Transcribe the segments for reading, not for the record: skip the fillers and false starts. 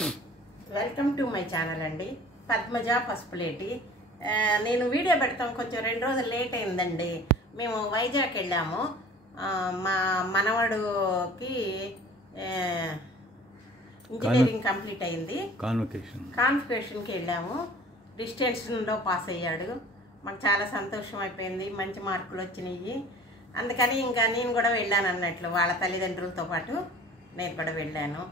Welcome to my channel అండి, పద్మజ పసుపులేటి. నేను video పెడతాం కొంచెం 2 రోజులు లేట్ అయిందండి. మేము వైజాగ్ వెళ్ళాము. మా మనవడుకి ఇంజనీరింగ్ కంప్లీట్ అయింది. కాన్వకేషన్కి వెళ్ళాము. డిస్టెన్స్లో పాస్ అయ్యాడు. మాకు చాలా సంతోషం అయిపోయింది. మంచి మార్కులు వచ్చినాయి. అందుకని ఇంకా నేను కూడా వెళ్ళాను అన్నట్లు, వాళ్ళ తల్లిదండ్రులతో పాటు నేను కూడా వెళ్ళాను.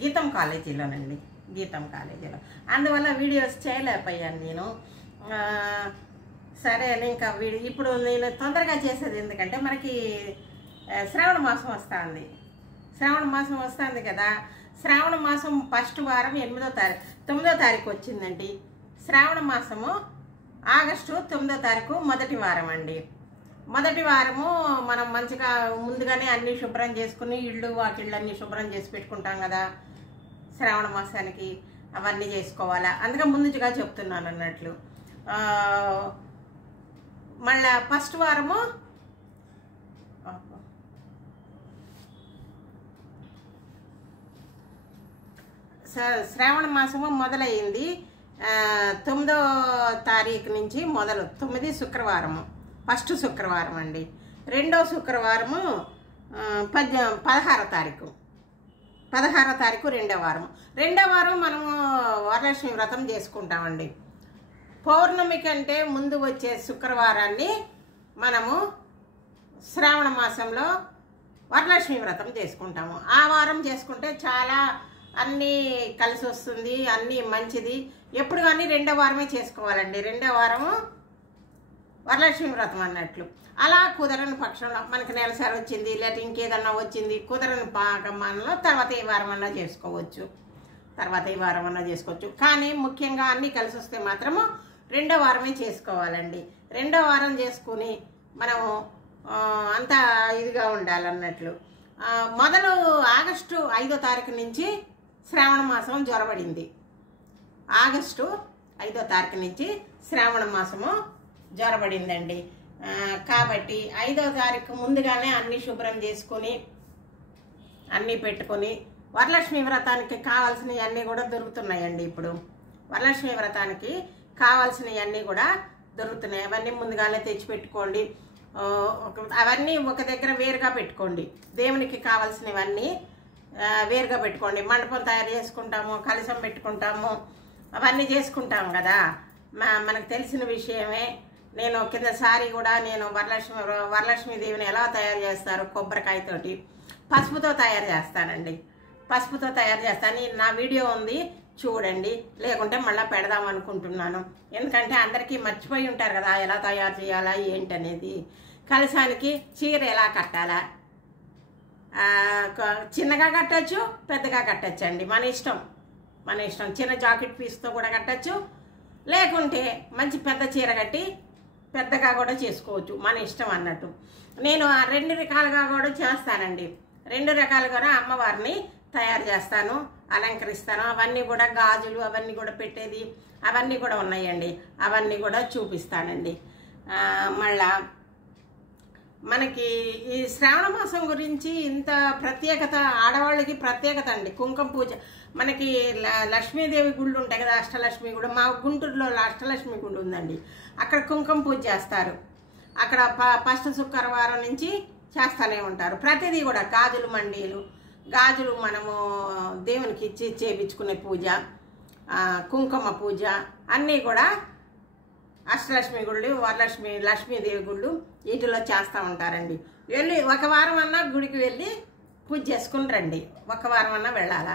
గీతం కాలేజీలోనండి, గీతం కాలేజీలో. అందువల్ల వీడియోస్ చేయలేకపోయాను నేను. సరే అని ఇంకా ఇప్పుడు నేను తొందరగా చేసేది ఎందుకంటే మనకి శ్రావణ మాసం వస్తుంది. శ్రావణ మాసం వస్తుంది కదా. శ్రావణ మాసం ఫస్ట్ వారం 9వ తారీఖు వచ్చిందండి. శ్రావణ మాసము ఆగస్టు 9వ తారీఖు మొదటి వారం అండి. మొదటి వారము మనం మంచిగా ముందుగానే అన్నీ శుభ్రం చేసుకుని ఇళ్ళు వాకిళ్ళు అన్నీ శుభ్రం చేసి పెట్టుకుంటాం కదా శ్రావణ మాసానికి. అవన్నీ చేసుకోవాలా, అందుకే ముందుగా చెప్తున్నాను అన్నట్లు. మళ్ళా ఫస్ట్ వారము శ్రావణ మాసము మొదలయ్యింది 9వ తారీఖు నుంచి మొదలు. 9 శుక్రవారము, ఫస్ట్ శుక్రవారం అండి. రెండో శుక్రవారము 16వ తారీఖు. 16వ తారీఖు రెండో వారం. రెండో వారం మనము వరలక్ష్మి వ్రతం చేసుకుంటామండి. పౌర్ణమి కంటే ముందు వచ్చే శుక్రవారాన్ని మనము శ్రావణ మాసంలో వరలక్ష్మి వ్రతం చేసుకుంటాము. ఆ వారం చేసుకుంటే చాలా అన్నీ కలిసి వస్తుంది, అన్నీ మంచిది. ఎప్పుడు కానీ రెండో వారమే చేసుకోవాలండి. రెండో వారము వరలక్ష్మి వ్రతం అన్నట్లు. అలా కుదరని పక్షంలో మనకి నెలసరి వచ్చింది, లేకపోతే ఇంకేదన్నా వచ్చింది, కుదరని పాకమానంలో తర్వాత ఏ వారం అన్నా చేసుకోవచ్చు. కానీ ముఖ్యంగా అన్నీ కలిసి వస్తే మాత్రము రెండో వారమే చేసుకోవాలండి. రెండో వారం చేసుకుని మనము అంతా ఇదిగా ఉండాలన్నట్లు. మొదలు ఆగస్టు 5వ తారీఖు నుంచి శ్రావణ మాసం జ్వరబడింది. ఆగస్టు 5వ తారీఖు నుంచి శ్రావణ మాసము జ్వరబడిందండి. కాబట్టి 5వ తారీఖు ముందుగానే అన్నీ శుభ్రం చేసుకొని అన్నీ పెట్టుకొని వరలక్ష్మి వ్రతానికి కావాల్సినవి అన్నీ కూడా దొరుకుతున్నాయండి. ఇప్పుడు వరలక్ష్మి వ్రతానికి కావాల్సినవి అన్నీ కూడా దొరుకుతున్నాయి. అవన్నీ ముందుగానే తెచ్చిపెట్టుకోండి. అవన్నీ ఒక దగ్గర వేరుగా పెట్టుకోండి. దేవునికి కావాల్సినవన్నీ వేరుగా పెట్టుకోండి. మండపం తయారు చేసుకుంటాము, కలశం పెట్టుకుంటాము, అవన్నీ చేసుకుంటాం కదా. మనకు తెలిసిన విషయమే. నేను కింద సారి కూడా నేను వరలక్ష్మీదేవిని ఎలా తయారు చేస్తారు, కొబ్బరికాయతోటి పసుపుతో తయారు చేస్తానండి. పసుపుతో తయారు చేస్తాను. నా వీడియో ఉంది చూడండి, లేకుంటే మళ్ళీ పెడదాం అనుకుంటున్నాను. ఎందుకంటే అందరికీ మర్చిపోయి ఉంటారు కదా ఎలా తయారు చేయాలా ఏంటనేది. కలశానికి చీర ఎలా కట్టాలా, చిన్నగా కట్టచ్చు, పెద్దగా కట్టచ్చు అండి. మన ఇష్టం. చిన్న జాకెట్ పీస్తో కూడా కట్టచ్చు, లేకుంటే మంచి పెద్ద చీర కట్టి పెద్దగా కూడా చేసుకోవచ్చు, మన ఇష్టం అన్నట్టు. నేను 2 రకాలుగా కూడా చేస్తానండి. 2 రకాలుగా అమ్మవారిని తయారు చేస్తాను, అలంకరిస్తాను. అవన్నీ కూడా గాజులు అవన్నీ కూడా పెట్టేది అవన్నీ కూడా ఉన్నాయండి. అవన్నీ కూడా చూపిస్తానండి. మళ్ళా మనకి ఈ శ్రావణ మాసం గురించి ఇంత ప్రత్యేకత, ఆడవాళ్ళకి ప్రత్యేకత అండి. కుంకుమ పూజ మనకి లక్ష్మీదేవి గుళ్ళు ఉంటాయి కదా, అష్టలక్ష్మి గుడి. మా గుంటూరులో అష్టలక్ష్మి గుడి ఉందండి. అక్కడ కుంకుమ పూజ చేస్తారు. అక్కడ ఫస్ట్ శుక్రవారం నుంచి చేస్తూనే ఉంటారు. ప్రతిదీ కూడా గాజులు మండీలు, గాజులు మనము దేవునికి ఇచ్చి చేయించుకునే పూజ, కుంకుమ పూజ అన్నీ కూడా అష్టలక్ష్మి గుళ్ళు, లక్ష్మీదేవి గుళ్ళు వీటిలో చేస్తూ ఉంటారండి. వెళ్ళి ఒక వారం అన్నా గుడికి వెళ్ళి పూజ చేసుకుని రండి. ఒక వారం అన్నా వెళ్ళాలా.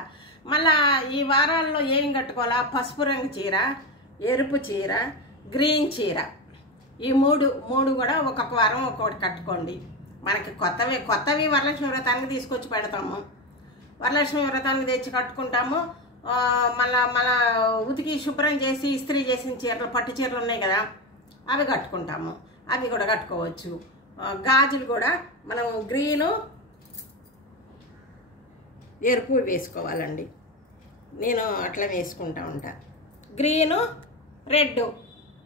మళ్ళా ఈ వారాల్లో ఏం కట్టుకోవాలా, పసుపు రంగు చీర, ఎరుపు చీర, గ్రీన్ చీర, ఈ మూడు కూడా ఒక్కొక్క వారం ఒక్కొక్కటి కట్టుకోండి. మనకి కొత్తవి వరలక్ష్మి వ్రతానికి తీసుకొచ్చి పెడతాము. వరలక్ష్మి వ్రతానికి తెచ్చి కట్టుకుంటాము. మళ్ళా ఉతికి శుభ్రం చేసి ఇస్త్రీ చేసిన చీరలు, పట్టు చీరలు ఉన్నాయి కదా, అవి కట్టుకుంటాము. అవి కూడా కట్టుకోవచ్చు. గాజులు కూడా మనం గ్రీను ఎరుపు వేసుకోవాలండి. నేను అట్లా వేసుకుంటా ఉంటా. గ్రీను రెడ్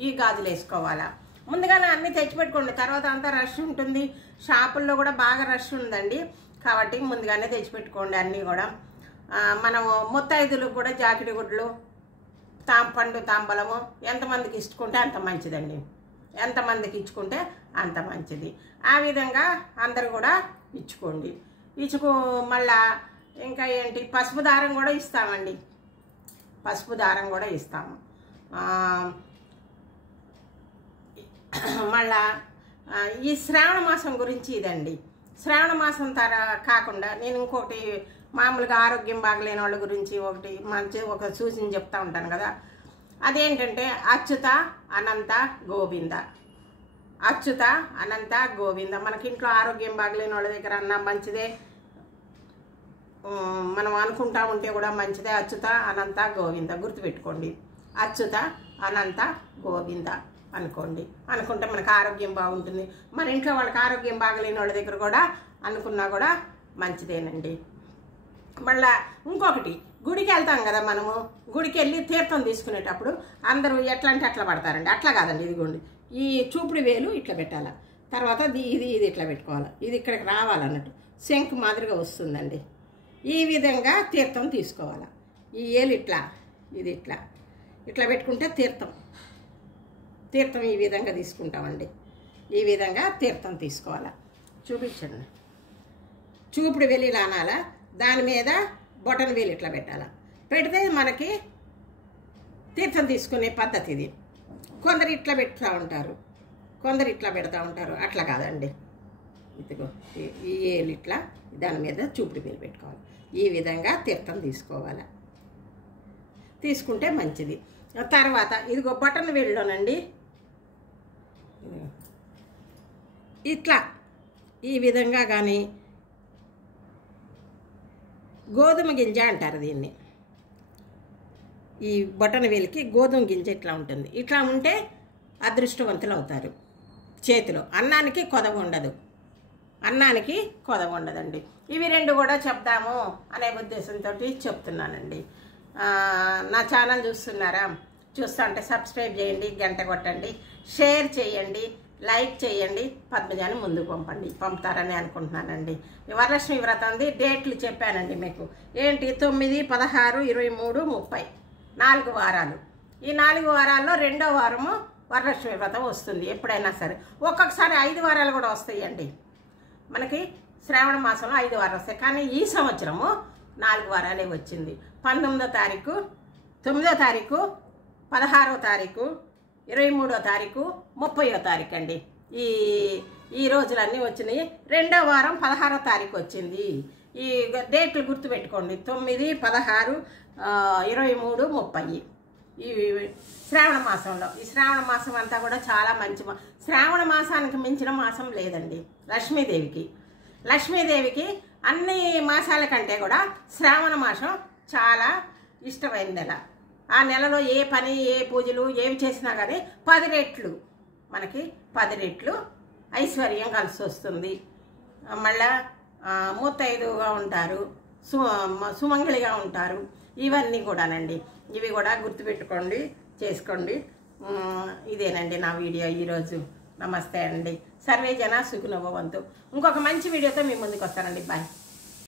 ఈ గాజులు వేసుకోవాలా. ముందుగానే అన్నీ తెచ్చిపెట్టుకోండి. తర్వాత అంతా రష్ ఉంటుంది. షాపుల్లో కూడా బాగా రష్ ఉందండి. కాబట్టి ముందుగానే తెచ్చిపెట్టుకోండి అన్నీ కూడా. మనము ముత్తైదులకు కూడా జాకెట్ గుడ్లు పండు తాంబలము ఎంతమందికి ఇచ్చుకుంటే అంత మంచిదండి. ఎంతమందికి ఇచ్చుకుంటే అంత మంచిది. ఆ విధంగా అందరు కూడా ఇచ్చుకోండి. మళ్ళా ఇంకా ఏంటి, పసుపు దారం కూడా ఇస్తామండి. పసుపు దారం కూడా ఇస్తాము. మళ్ళా ఈ శ్రావణ మాసం గురించి ఇదండి. శ్రావణ మాసం కాకుండా నేను ఇంకొకటి మామూలుగా ఆరోగ్యం బాగలేని వాళ్ళ గురించి ఒక సూచన చెప్తా ఉంటాను కదా. అదేంటంటే అచ్యుత అనంత గోవింద. అచ్యుత అనంత గోవింద. మనకి ఇంట్లో ఆరోగ్యం బాగలేని వాళ్ళ దగ్గర అన్న మంచిదే, మనం అనుకుంటా ఉంటే కూడా మంచిదే. అచ్యుత అనంత గోవింద గుర్తుపెట్టుకోండి. అచ్యుత అనంత గోవింద అనుకుంటే మనకు ఆరోగ్యం బాగుంటుంది. మన ఇంట్లో వాళ్ళకి ఆరోగ్యం బాగలేని వాళ్ళ దగ్గర కూడా అనుకున్నా కూడా మంచిదేనండి. మళ్ళా ఇంకొకటి, గుడికి వెళ్తాం కదా మనము. గుడికి వెళ్ళి తీర్థం తీసుకునేటప్పుడు అందరూ ఎట్లా అంటే అట్లా పడతారండి. అట్లా కాదండి. ఇదిగోండి, ఈ చూపుడు వేలు ఇట్లా పెట్టాలి, తర్వాత ఇది ఇట్లా పెట్టుకోవాలి. ఇది ఇక్కడికి రావాలన్నట్టు శంకు మాదిరిగా వస్తుందండి. ఈ విధంగా తీర్థం తీసుకోవాలి. ఈ ఏలు ఇట్లా, ఇది ఇట్లా పెట్టుకుంటే తీర్థం ఈ విధంగా తీసుకుంటామండి. ఈ విధంగా తీర్థం తీసుకోవాలి. చూపించండి. చూపుడు వేలు ఇలా అనాలా, దాని మీద బొటన్ వేలు ఇట్లా పెట్టాలి. పెడితే మనకి తీర్థం తీసుకునే పద్ధతి ఇది. కొందరు ఇట్లా పెడుతూ ఉంటారు, కొందరు ఇట్లా పెడతా ఉంటారు. అట్లా కాదండి. ఇదిగో ఈ ఏలు ఇట్లా, దాని మీద చూపుడు వేలు పెట్టుకోవాలి. ఈ విధంగా తీర్థం తీసుకోవాలి. తీసుకుంటే మంచిది. తర్వాత ఇదిగో బటన్ వేలులోనండి ఇట్లా ఈ విధంగా కానీ, గోధుమ గింజ అంటారు దీన్ని. ఈ బటన్ వేలికి గోధుమ గింజ ఇట్లా ఉంటుంది. ఇట్లా ఉంటే అదృష్టవంతులు అవుతారు. చేతిలో అన్నానికి కొదవ ఉండదు, అన్నానికి కొదవ ఉండదండి. ఇవి రెండు కూడా చెప్దాము అనే ఉద్దేశంతో చెప్తున్నానండి. నా ఛానల్ చూస్తున్నారా? చూస్తా అంటే సబ్స్క్రైబ్ చేయండి, గంట కొట్టండి, షేర్ చేయండి, లైక్ చేయండి, పద్మజాని ముందుకు పంపుతారని అనుకుంటున్నానండి. వరలక్ష్మి వ్రతంది డేట్లు చెప్పానండి మీకు. ఏంటి, 9, 16, 23, 30 4 వారాలు. ఈ 4 వారాల్లో 2వ వారము వరలక్ష్మి వ్రతం వస్తుంది. ఎప్పుడైనా సరే ఒక్కొక్కసారి 5 వారాలు కూడా వస్తాయండి. మనకి శ్రావణ మాసంలో 5 వారాలు వస్తాయి. కానీ ఈ సంవత్సరము 4 వారాలే వచ్చింది. 19వ తారీఖు, 9వ తారీఖు, 16వ తారీఖు, 23వ తారీఖు, 30వ తారీఖు అండి. ఈ రోజులన్నీ వచ్చినాయి. 2వ వారం 16వ తారీఖు వచ్చింది. ఈ డేట్లు గుర్తుపెట్టుకోండి. 9, 16, 23, 30 ఈ శ్రావణ మాసంలో. ఈ శ్రావణ మాసం అంతా కూడా చాలా మంచి శ్రావణ మాసానికి మించిన మాసం లేదండి లక్ష్మీదేవికి అన్ని మాసాల కంటే కూడా శ్రావణ మాసం చాలా ఇష్టమైన నెల. ఆ నెలలో ఏ పని, ఏ పూజలు ఏవి చేసినా కానీ 10 రెట్లు మనకి 10 రెట్లు ఐశ్వర్యం కలిసి వస్తుంది. మళ్ళా ముత్తైదుగా ఉంటారు, సుమంగళిగా ఉంటారు. ఇవన్నీ కూడానండి. ఇవి కూడా గుర్తుపెట్టుకోండి, చేసుకోండి. ఇదేనండి నా వీడియో ఈరోజు. నమస్తే అండి. సర్వే జన సుఖినో భవంతు. ఇంకొక మంచి వీడియోతో మీ ముందుకు వస్తానండి. బాయ్.